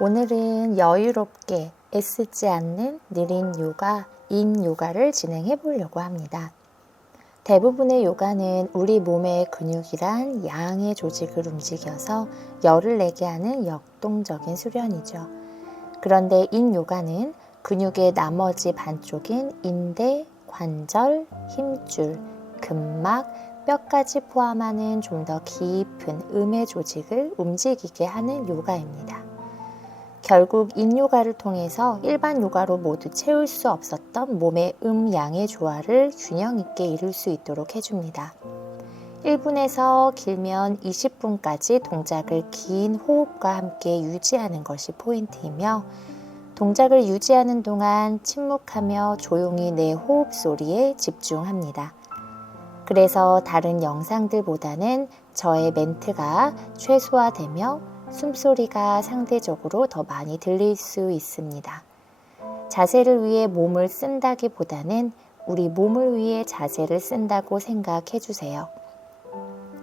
오늘은 여유롭게 애쓰지 않는 느린 요가, 인 요가를 진행해 보려고 합니다. 대부분의 요가는 우리 몸의 근육이란 양의 조직을 움직여서 열을 내게 하는 역동적인 수련이죠. 그런데 인 요가는 근육의 나머지 반쪽인 인대, 관절, 힘줄, 근막, 뼈까지 포함하는 좀 더 깊은 음의 조직을 움직이게 하는 요가입니다. 결국 인요가를 통해서 일반 요가로 모두 채울 수 없었던 몸의 양의 조화를 균형 있게 이룰 수 있도록 해줍니다. 1분에서 길면 20분까지 동작을 긴 호흡과 함께 유지하는 것이 포인트이며 동작을 유지하는 동안 침묵하며 조용히 내 호흡 소리에 집중합니다. 그래서 다른 영상들보다는 저의 멘트가 최소화되며 숨소리가 상대적으로 더 많이 들릴 수 있습니다. 자세를 위해 몸을 쓴다기보다는 우리 몸을 위해 자세를 쓴다고 생각해 주세요.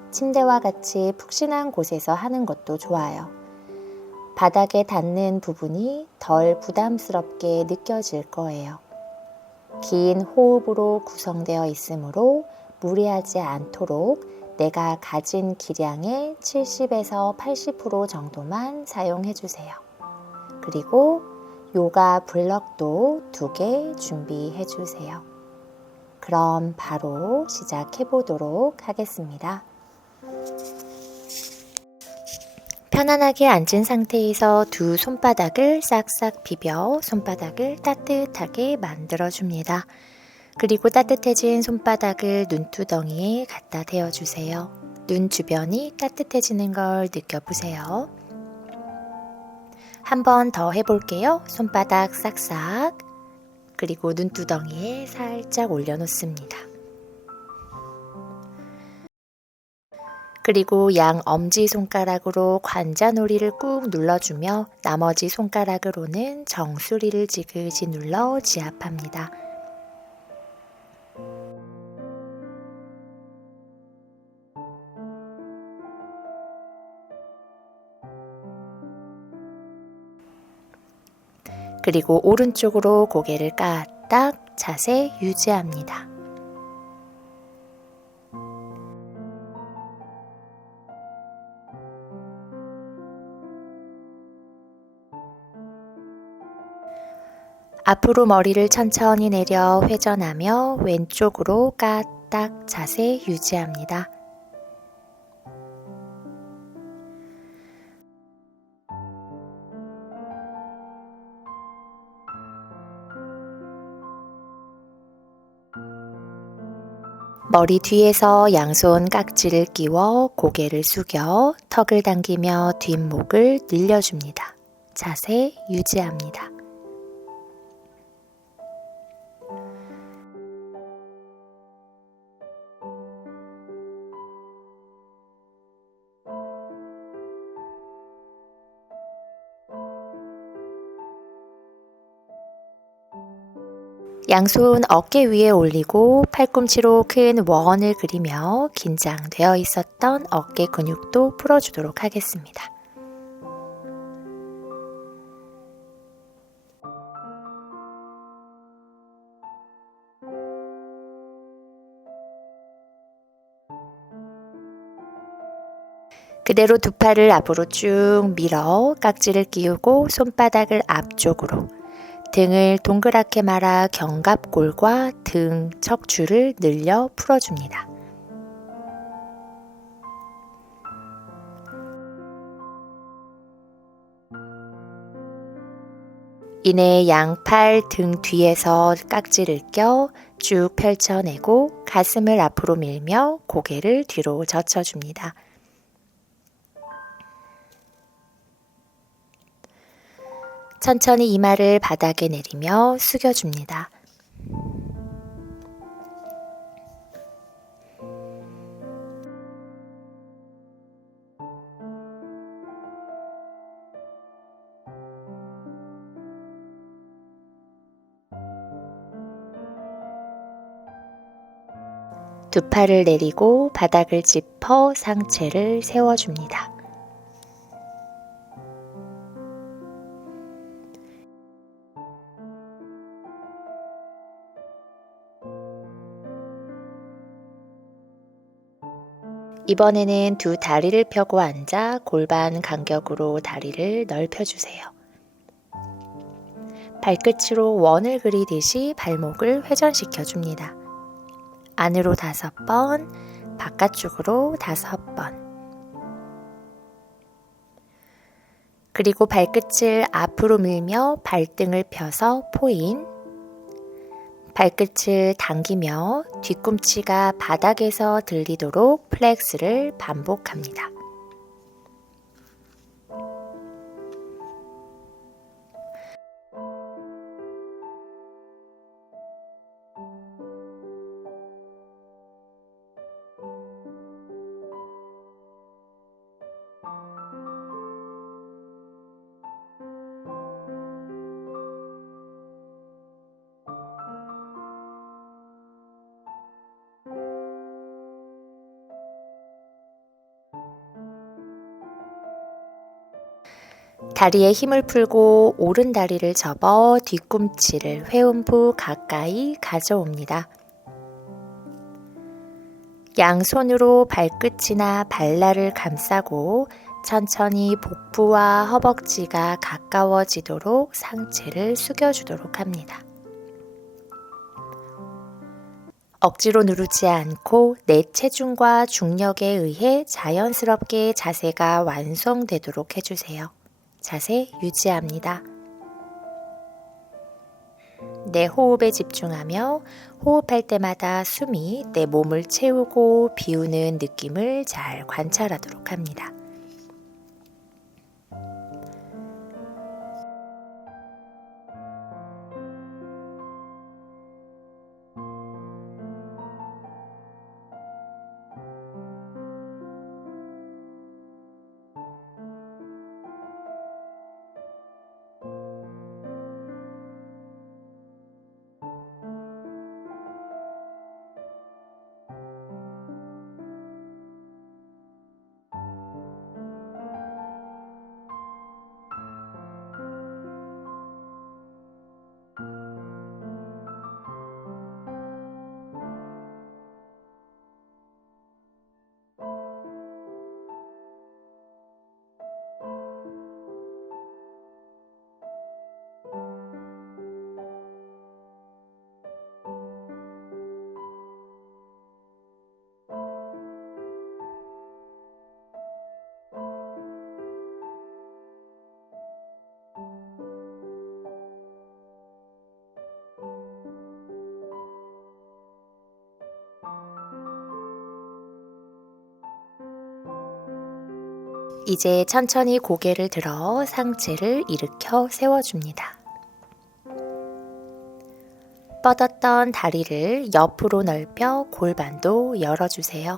침대와 같이 푹신한 곳에서 하는 것도 좋아요. 바닥에 닿는 부분이 덜 부담스럽게 느껴질 거예요. 긴 호흡으로 구성되어 있으므로 무리하지 않도록 내가 가진 기량의 70에서 80% 정도만 사용해 주세요. 그리고 요가 블럭도 2개 준비해 주세요. 그럼 바로 시작해 보도록 하겠습니다. 편안하게 앉은 상태에서 두 손바닥을 싹싹 비벼 손바닥을 따뜻하게 만들어줍니다. 그리고 따뜻해진 손바닥을 눈두덩이에 갖다 대어주세요. 눈 주변이 따뜻해지는 걸 느껴보세요. 한 번 더 해볼게요. 손바닥 싹싹, 그리고 눈두덩이에 살짝 올려놓습니다. 그리고 양 엄지손가락으로 관자놀이를 꾹 눌러주며 나머지 손가락으로는 정수리를 지그시 눌러 지압합니다. 그리고 오른쪽으로 고개를 까딱 자세 유지합니다. 앞으로 머리를 천천히 내려 회전하며 왼쪽으로 까딱 자세 유지합니다. 머리 뒤에서 양손 깍지를 끼워 고개를 숙여 턱을 당기며 뒷목을 늘려줍니다. 자세 유지합니다. 양손 어깨 위에 올리고 팔꿈치로 큰 원을 그리며 긴장되어 있었던 어깨 근육도 풀어주도록 하겠습니다. 그대로 두 팔을 앞으로 쭉 밀어 깍지를 끼우고 손바닥을 앞쪽으로, 등을 동그랗게 말아 견갑골과 등, 척추를 늘려 풀어줍니다. 이내 양팔 등 뒤에서 깍지를 껴 쭉 펼쳐내고 가슴을 앞으로 밀며 고개를 뒤로 젖혀줍니다. 천천히 이마를 바닥에 내리며 숙여줍니다. 두 팔을 내리고 바닥을 짚어 상체를 세워줍니다. 이번에는 두 다리를 펴고 앉아 골반 간격으로 다리를 넓혀주세요. 발끝으로 원을 그리듯이 발목을 회전시켜줍니다. 안으로 5번, 바깥쪽으로 5번. 그리고 발끝을 앞으로 밀며 발등을 펴서 포인. 발끝을 당기며 뒤꿈치가 바닥에서 들리도록 플렉스를 반복합니다. 다리에 힘을 풀고 오른 다리를 접어 뒤꿈치를 회음부 가까이 가져옵니다. 양손으로 발끝이나 발날을 감싸고 천천히 복부와 허벅지가 가까워지도록 상체를 숙여주도록 합니다. 억지로 누르지 않고 내 체중과 중력에 의해 자연스럽게 자세가 완성되도록 해주세요. 자세 유지합니다. 내 호흡에 집중하며 호흡할 때마다 숨이 내 몸을 채우고 비우는 느낌을 잘 관찰하도록 합니다. 이제 천천히 고개를 들어 상체를 일으켜 세워줍니다. 뻗었던 다리를 옆으로 넓혀 골반도 열어주세요.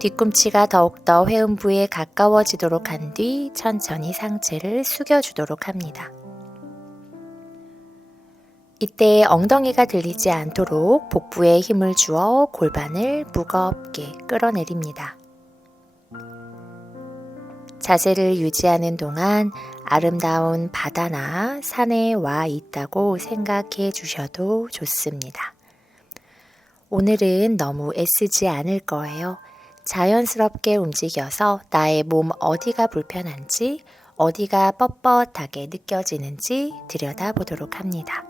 뒤꿈치가 더욱더 회음부에 가까워지도록 한 뒤 천천히 상체를 숙여주도록 합니다. 이때 엉덩이가 들리지 않도록 복부에 힘을 주어 골반을 무겁게 끌어내립니다. 자세를 유지하는 동안 아름다운 바다나 산에 와 있다고 생각해 주셔도 좋습니다. 오늘은 너무 애쓰지 않을 거예요. 자연스럽게 움직여서 나의 몸 어디가 불편한지, 어디가 뻣뻣하게 느껴지는지 들여다보도록 합니다.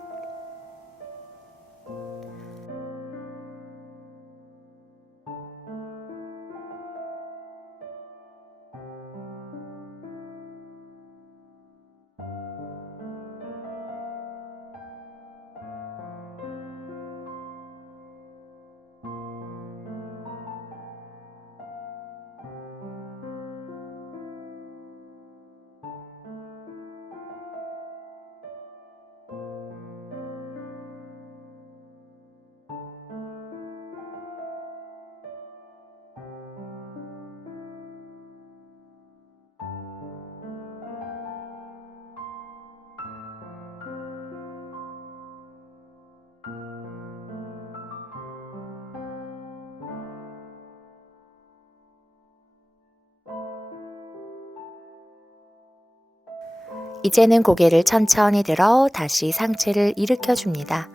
이제는 고개를 천천히 들어 다시 상체를 일으켜 줍니다.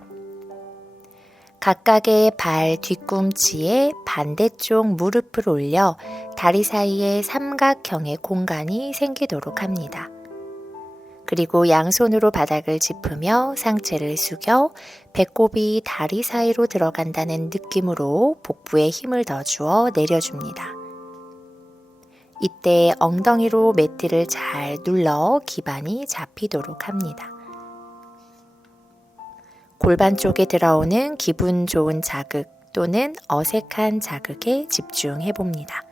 각각의 발 뒤꿈치에 반대쪽 무릎을 올려 다리 사이에 삼각형의 공간이 생기도록 합니다. 그리고 양손으로 바닥을 짚으며 상체를 숙여 배꼽이 다리 사이로 들어간다는 느낌으로 복부에 힘을 더 주어 내려줍니다. 이때 엉덩이로 매트를 잘 눌러 기반이 잡히도록 합니다. 골반 쪽에 들어오는 기분 좋은 자극 또는 어색한 자극에 집중해 봅니다.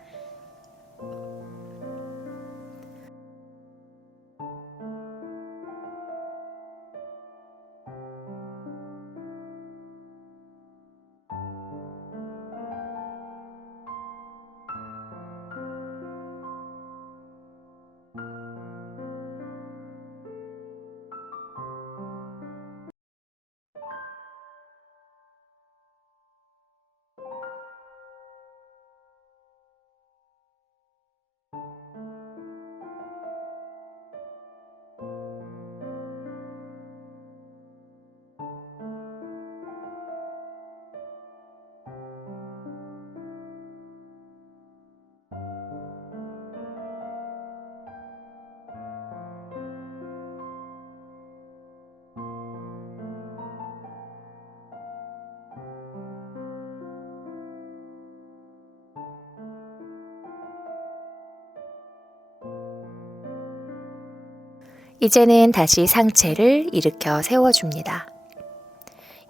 이제는 다시 상체를 일으켜 세워줍니다.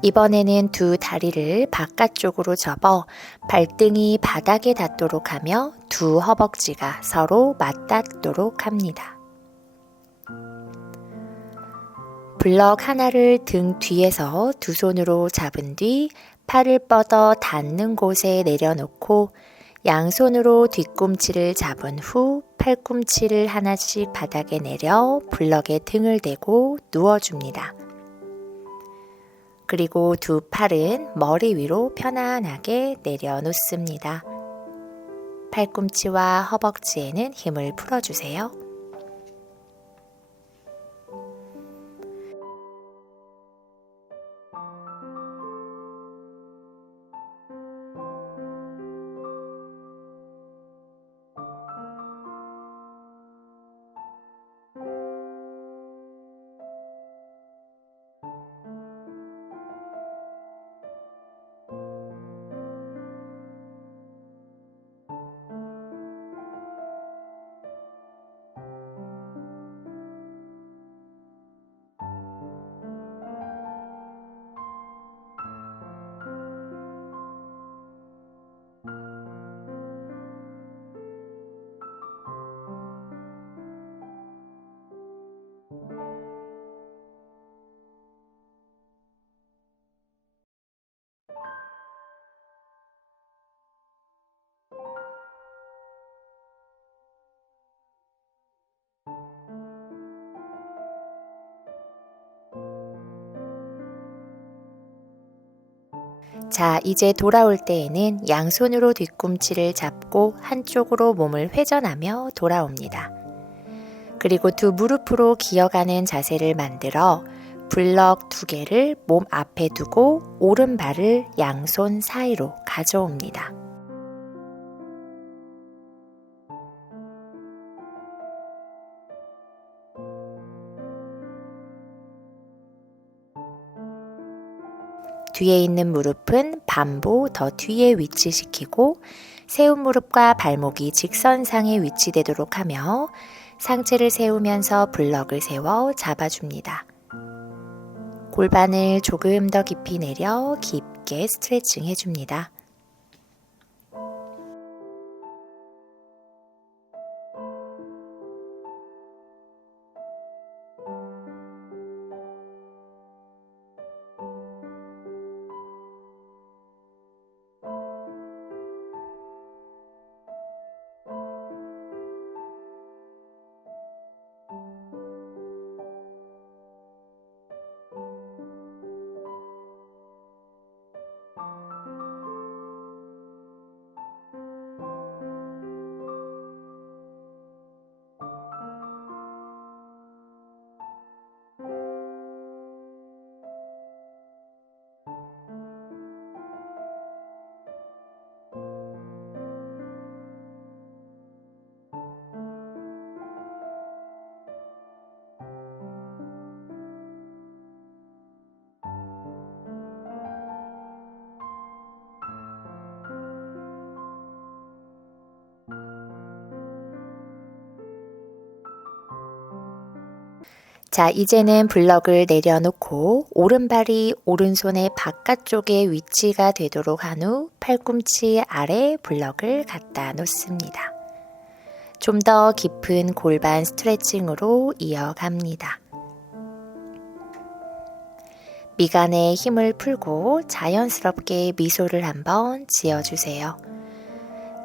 이번에는 두 다리를 바깥쪽으로 접어 발등이 바닥에 닿도록 하며 두 허벅지가 서로 맞닿도록 합니다. 블럭 하나를 등 뒤에서 두 손으로 잡은 뒤 팔을 뻗어 닿는 곳에 내려놓고 양손으로 뒤꿈치를 잡은 후 팔꿈치를 하나씩 바닥에 내려 블럭에 등을 대고 누워줍니다. 그리고 두 팔은 머리 위로 편안하게 내려놓습니다. 팔꿈치와 허벅지에는 힘을 풀어주세요. 자, 이제 돌아올 때에는 양손으로 뒤꿈치를 잡고 한쪽으로 몸을 회전하며 돌아옵니다. 그리고 두 무릎으로 기어가는 자세를 만들어 블럭 두 개를 몸 앞에 두고 오른발을 양손 사이로 가져옵니다. 뒤에 있는 무릎은 반보 더 뒤에 위치시키고 세운 무릎과 발목이 직선상에 위치되도록 하며 상체를 세우면서 블럭을 세워 잡아줍니다. 골반을 조금 더 깊이 내려 깊게 스트레칭 해줍니다. 자, 이제는 블럭을 내려놓고 오른발이 오른손의 바깥쪽에 위치가 되도록 한 후 팔꿈치 아래 블럭을 갖다 놓습니다. 좀 더 깊은 골반 스트레칭으로 이어갑니다. 미간에 힘을 풀고 자연스럽게 미소를 한번 지어주세요.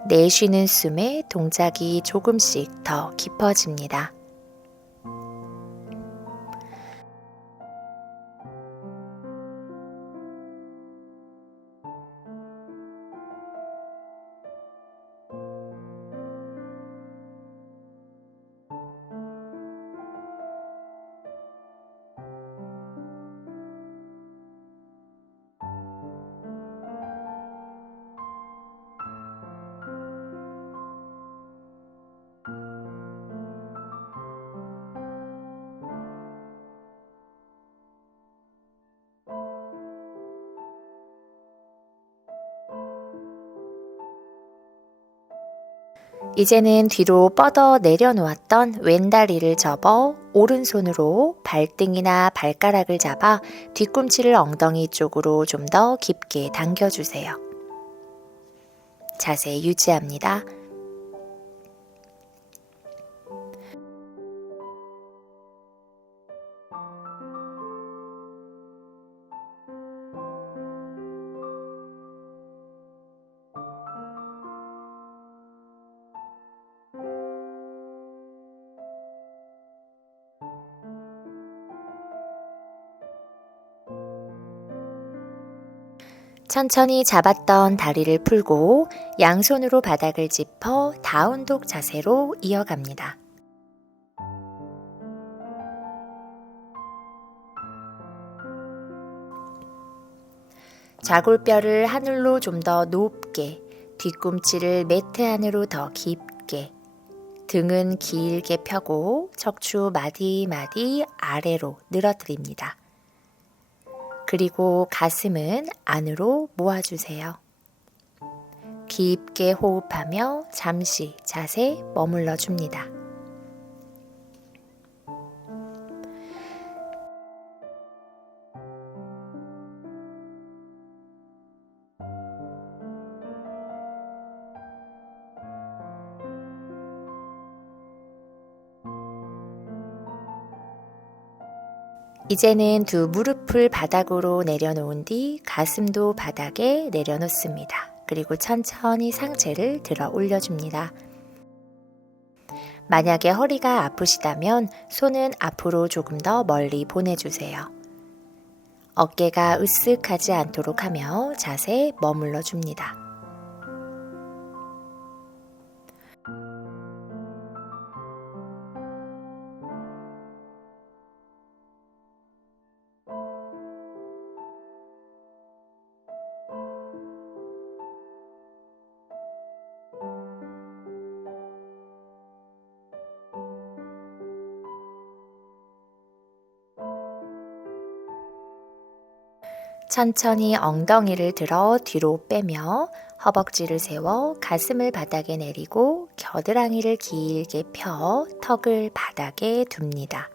내쉬는 숨에 동작이 조금씩 더 깊어집니다. 이제는 뒤로 뻗어 내려놓았던 왼다리를 접어 오른손으로 발등이나 발가락을 잡아 뒤꿈치를 엉덩이 쪽으로 좀 더 깊게 당겨주세요. 자세 유지합니다. 천천히 잡았던 다리를 풀고 양손으로 바닥을 짚어 다운독 자세로 이어갑니다. 좌골뼈를 하늘로 좀 더 높게, 뒤꿈치를 매트 안으로 더 깊게, 등은 길게 펴고 척추 마디마디 아래로 늘어뜨립니다. 그리고 가슴은 안으로 모아주세요. 깊게 호흡하며 잠시 자세 머물러 줍니다. 이제는 두 무릎을 바닥으로 내려놓은 뒤 가슴도 바닥에 내려놓습니다. 그리고 천천히 상체를 들어 올려줍니다. 만약에 허리가 아프시다면 손은 앞으로 조금 더 멀리 보내주세요. 어깨가 으쓱하지 않도록 하며 자세 머물러 줍니다. 천천히 엉덩이를 들어 뒤로 빼며 허벅지를 세워 가슴을 바닥에 내리고 겨드랑이를 길게 펴 턱을 바닥에 둡니다.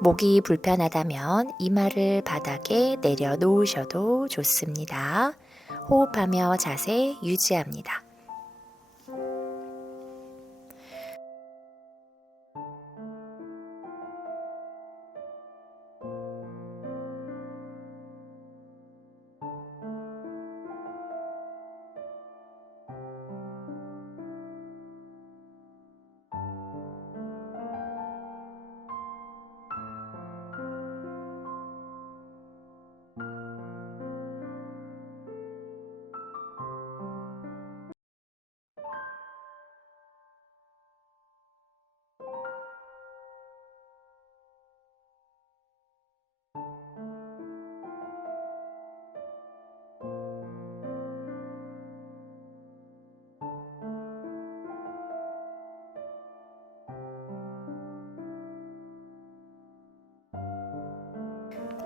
목이 불편하다면 이마를 바닥에 내려놓으셔도 좋습니다. 호흡하며 자세 유지합니다.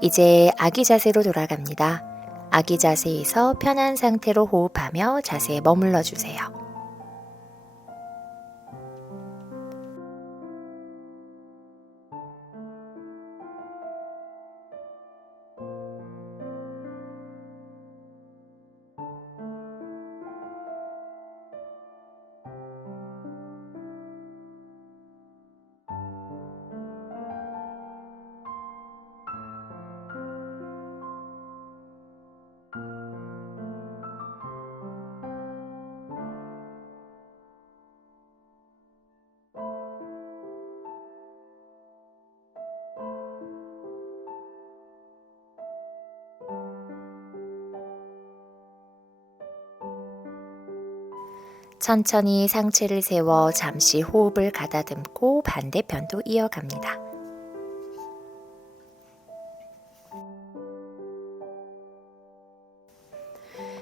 이제 아기 자세로 돌아갑니다. 아기 자세에서 편한 상태로 호흡하며 자세에 머물러 주세요. 천천히 상체를 세워 잠시 호흡을 가다듬고 반대편도 이어갑니다.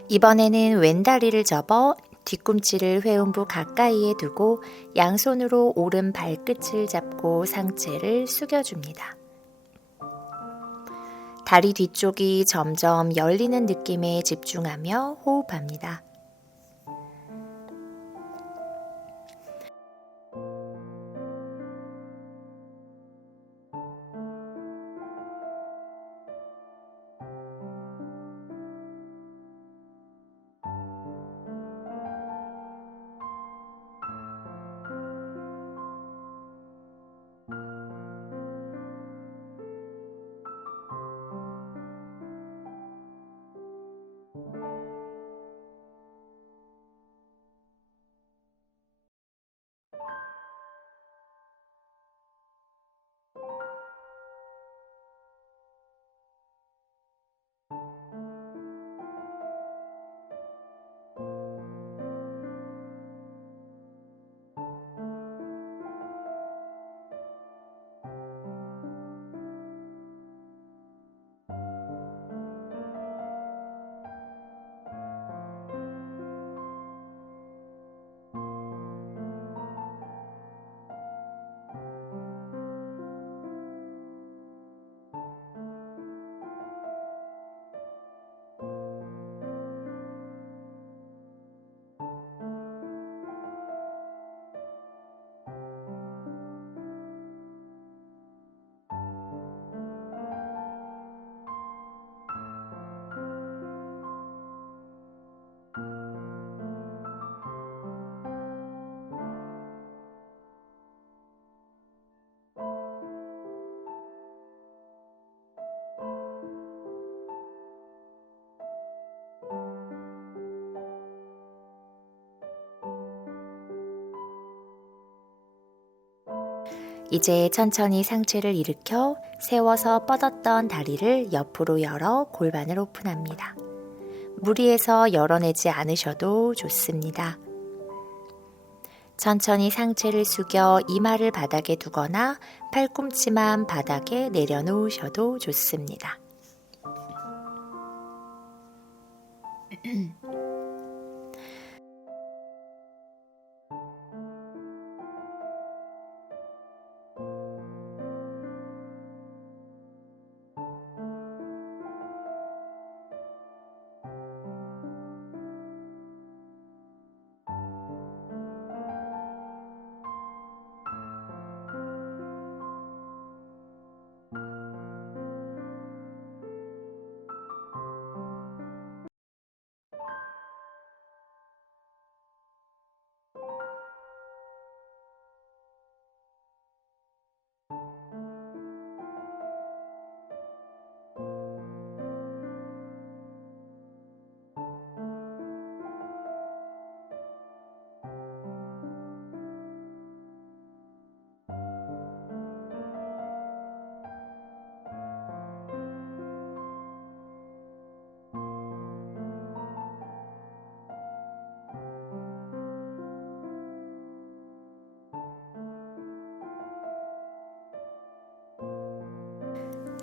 이번에는 왼다리를 접어 뒤꿈치를 회음부 가까이에 두고 양손으로 오른 발끝을 잡고 상체를 숙여줍니다. 다리 뒤쪽이 점점 열리는 느낌에 집중하며 호흡합니다. 이제 천천히 상체를 일으켜 세워서 뻗었던 다리를 옆으로 열어 골반을 오픈합니다. 무리해서 열어내지 않으셔도 좋습니다. 천천히 상체를 숙여 이마를 바닥에 두거나 팔꿈치만 바닥에 내려놓으셔도 좋습니다.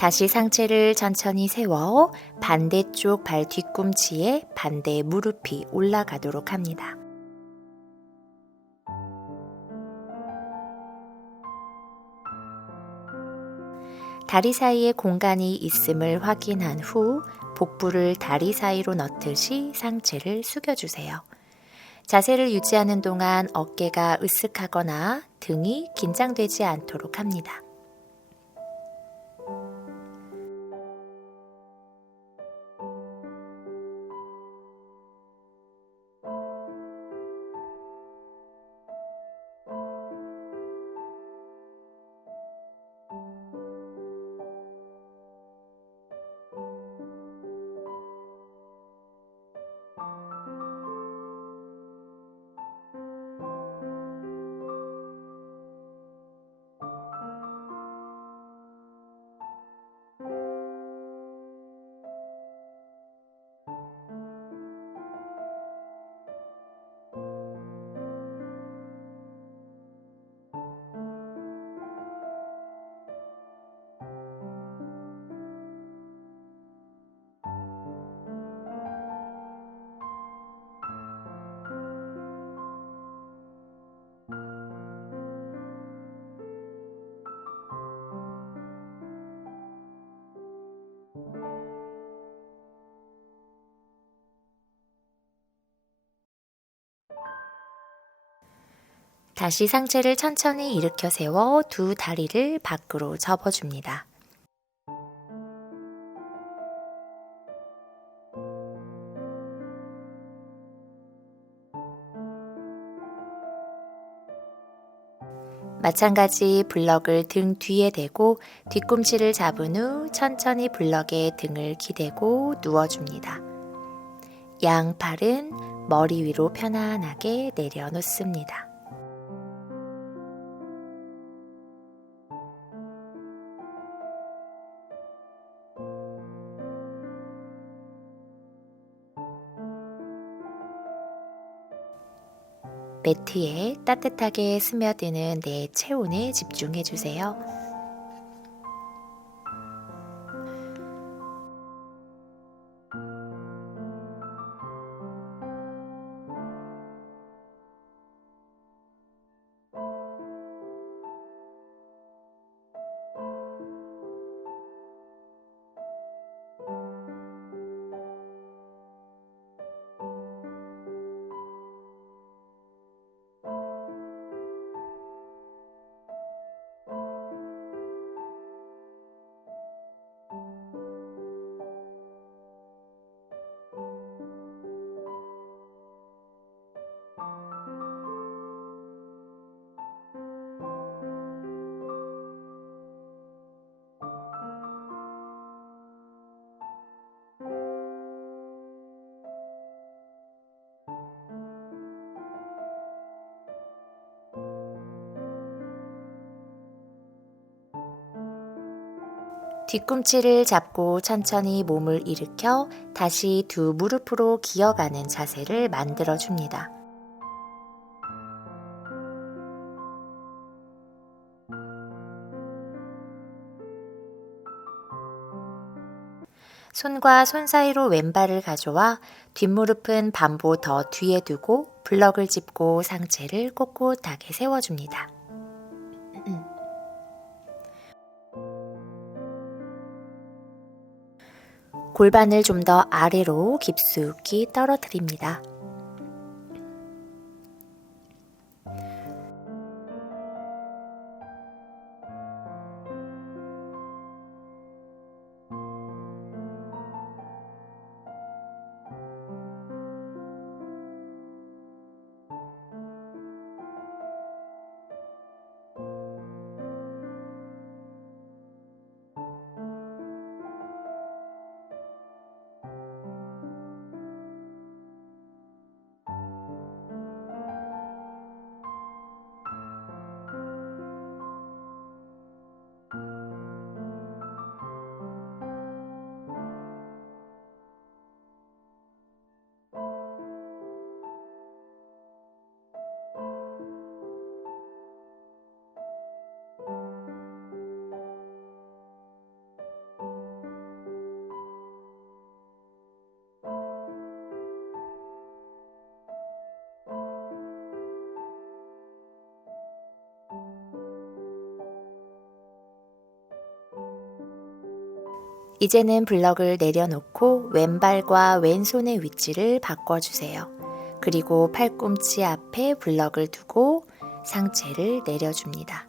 다시 상체를 천천히 세워 반대쪽 발 뒤꿈치에 반대 무릎이 올라가도록 합니다. 다리 사이에 공간이 있음을 확인한 후 복부를 다리 사이로 넣듯이 상체를 숙여주세요. 자세를 유지하는 동안 어깨가 으쓱하거나 등이 긴장되지 않도록 합니다. 다시 상체를 천천히 일으켜 세워 두 다리를 밖으로 접어줍니다. 마찬가지 블럭을 등 뒤에 대고 뒤꿈치를 잡은 후 천천히 블럭에 등을 기대고 누워줍니다. 양팔은 머리 위로 편안하게 내려놓습니다. 매트에 따뜻하게 스며드는 내 체온에 집중해 주세요. 뒤꿈치를 잡고 천천히 몸을 일으켜 다시 두 무릎으로 기어가는 자세를 만들어줍니다. 손과 손 사이로 왼발을 가져와 뒷무릎은 반보 더 뒤에 두고 블럭을 짚고 상체를 꼿꼿하게 세워줍니다. 골반을 좀 더 아래로 깊숙이 떨어뜨립니다. 이제는 블럭을 내려놓고 왼발과 왼손의 위치를 바꿔주세요. 그리고 팔꿈치 앞에 블럭을 두고 상체를 내려줍니다.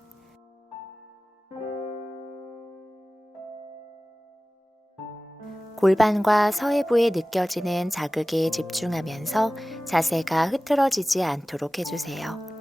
골반과 서해부에 느껴지는 자극에 집중하면서 자세가 흐트러지지 않도록 해주세요.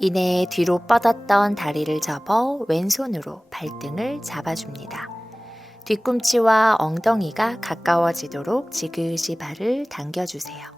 이내 뒤로 뻗었던 다리를 접어 왼손으로 발등을 잡아줍니다. 뒤꿈치와 엉덩이가 가까워지도록 지그시 발을 당겨주세요.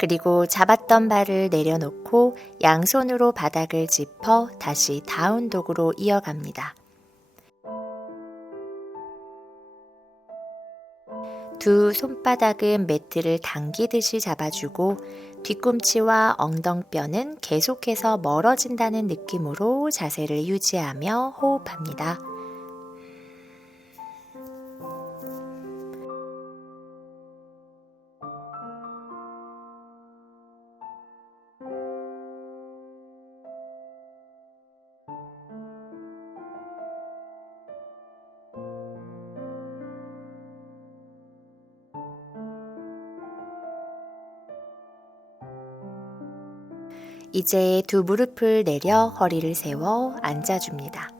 그리고 잡았던 발을 내려놓고 양손으로 바닥을 짚어 다시 다운독으로 이어갑니다. 두 손바닥은 매트를 당기듯이 잡아주고 뒤꿈치와 엉덩뼈는 계속해서 멀어진다는 느낌으로 자세를 유지하며 호흡합니다. 이제 두 무릎을 내려 허리를 세워 앉아줍니다.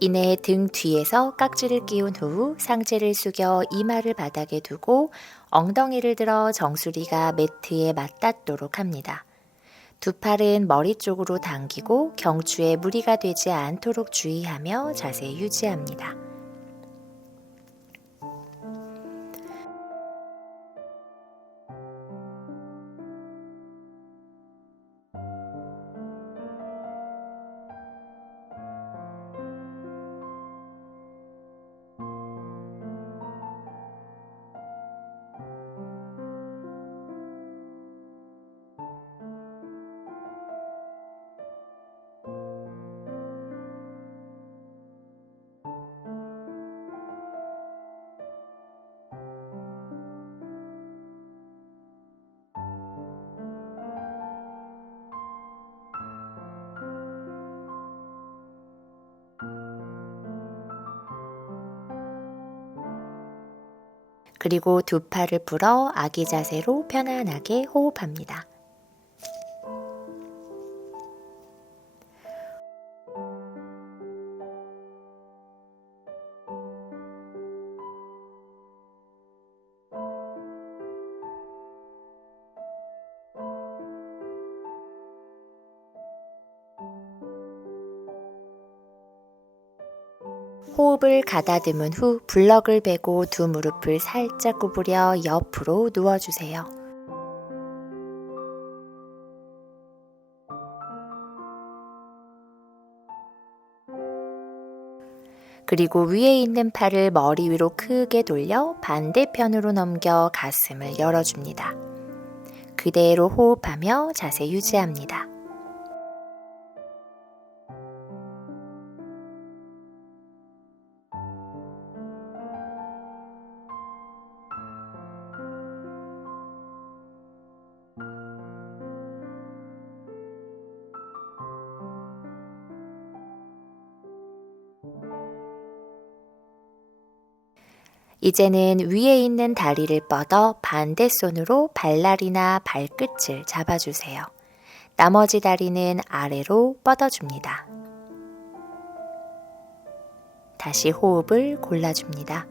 이내 등 뒤에서 깍지를 끼운 후 상체를 숙여 이마를 바닥에 두고 엉덩이를 들어 정수리가 매트에 맞닿도록 합니다. 두 팔은 머리 쪽으로 당기고 경추에 무리가 되지 않도록 주의하며 자세 유지합니다. 그리고 두 팔을 풀어 아기 자세로 편안하게 호흡합니다. 호흡을 가다듬은 후 블럭을 베고 두 무릎을 살짝 구부려 옆으로 누워주세요. 그리고 위에 있는 팔을 머리 위로 크게 돌려 반대편으로 넘겨 가슴을 열어줍니다. 그대로 호흡하며 자세 유지합니다. 이제는 위에 있는 다리를 뻗어 반대손으로 발날이나 발끝을 잡아주세요. 나머지 다리는 아래로 뻗어줍니다. 다시 호흡을 골라줍니다.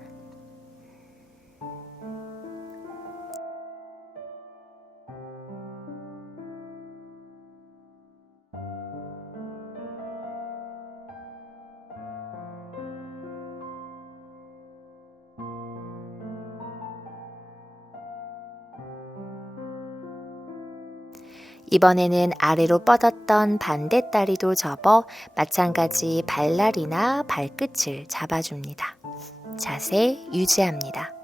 이번에는 아래로 뻗었던 반대 다리도 접어 마찬가지 발날이나 발끝을 잡아줍니다. 자세 유지합니다.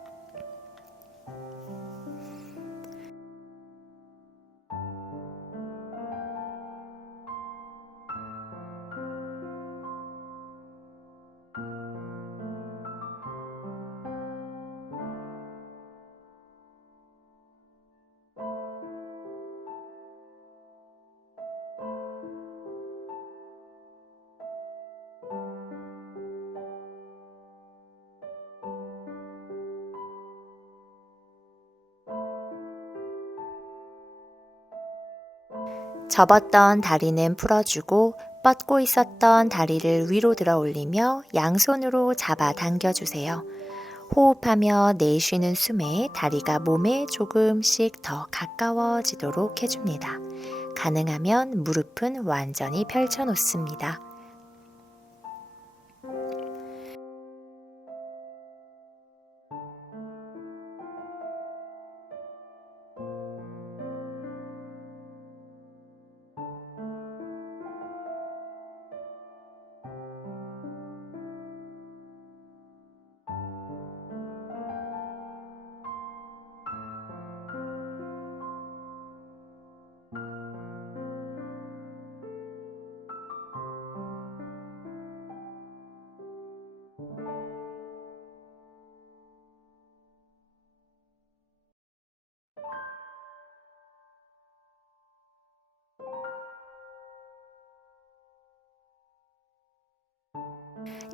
접었던 다리는 풀어주고 뻗고 있었던 다리를 위로 들어 올리며 양손으로 잡아 당겨주세요. 호흡하며 내쉬는 숨에 다리가 몸에 조금씩 더 가까워지도록 해줍니다. 가능하면 무릎은 완전히 펼쳐 놓습니다.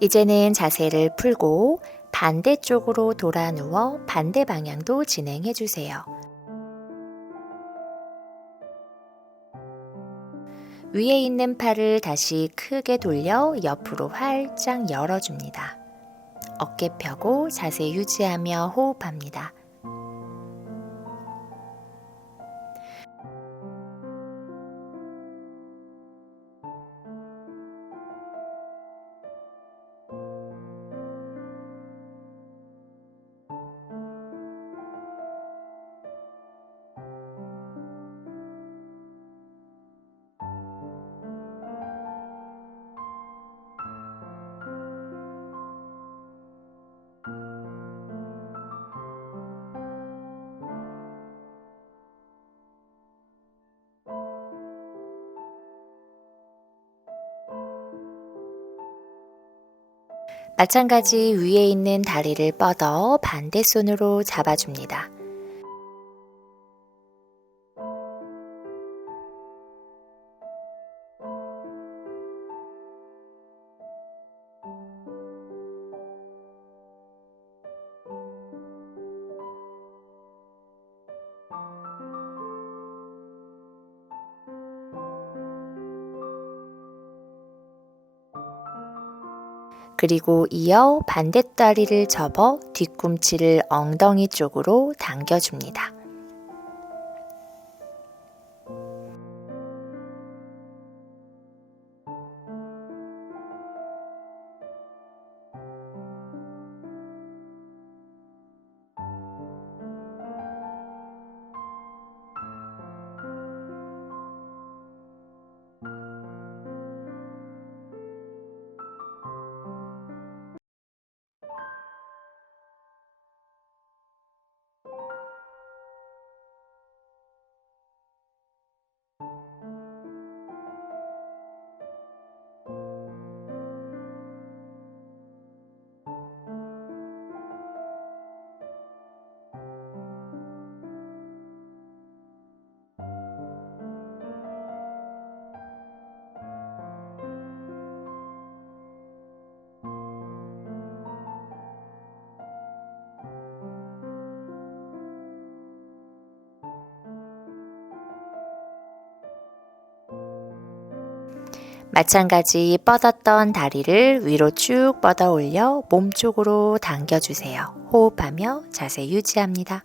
이제는 자세를 풀고 반대쪽으로 돌아 누워 반대 방향도 진행해 주세요. 위에 있는 팔을 다시 크게 돌려 옆으로 활짝 열어줍니다. 어깨 펴고 자세 유지하며 호흡합니다. 마찬가지 위에 있는 다리를 뻗어 반대손으로 잡아줍니다. 그리고 이어 반대다리를 접어 뒤꿈치를 엉덩이 쪽으로 당겨줍니다. 마찬가지 뻗었던 다리를 위로 쭉 뻗어 올려 몸쪽으로 당겨주세요. 호흡하며 자세 유지합니다.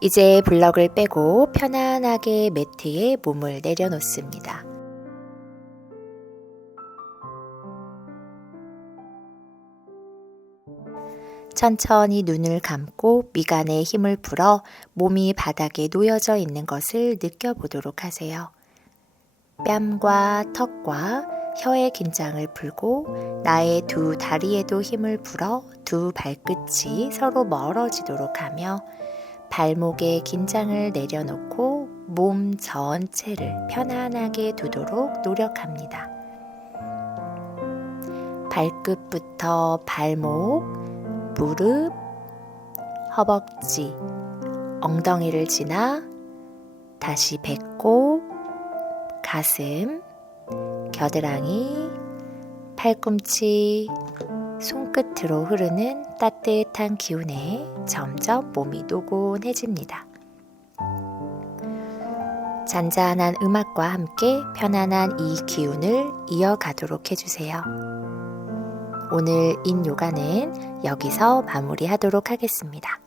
이제 블럭을 빼고 편안하게 매트에 몸을 내려놓습니다. 천천히 눈을 감고 미간에 힘을 풀어 몸이 바닥에 놓여져 있는 것을 느껴보도록 하세요. 뺨과 턱과 혀의 긴장을 풀고 나의 두 다리에도 힘을 풀어 두 발끝이 서로 멀어지도록 하며 발목에 긴장을 내려놓고 몸 전체를 편안하게 두도록 노력합니다. 발끝부터 발목, 무릎, 허벅지, 엉덩이를 지나 다시 배꼽, 가슴, 겨드랑이, 팔꿈치, 손끝으로 흐르는 따뜻한 기운에 점점 몸이 노곤해집니다. 잔잔한 음악과 함께 편안한 이 기운을 이어가도록 해주세요. 오늘 인요가는 여기서 마무리하도록 하겠습니다.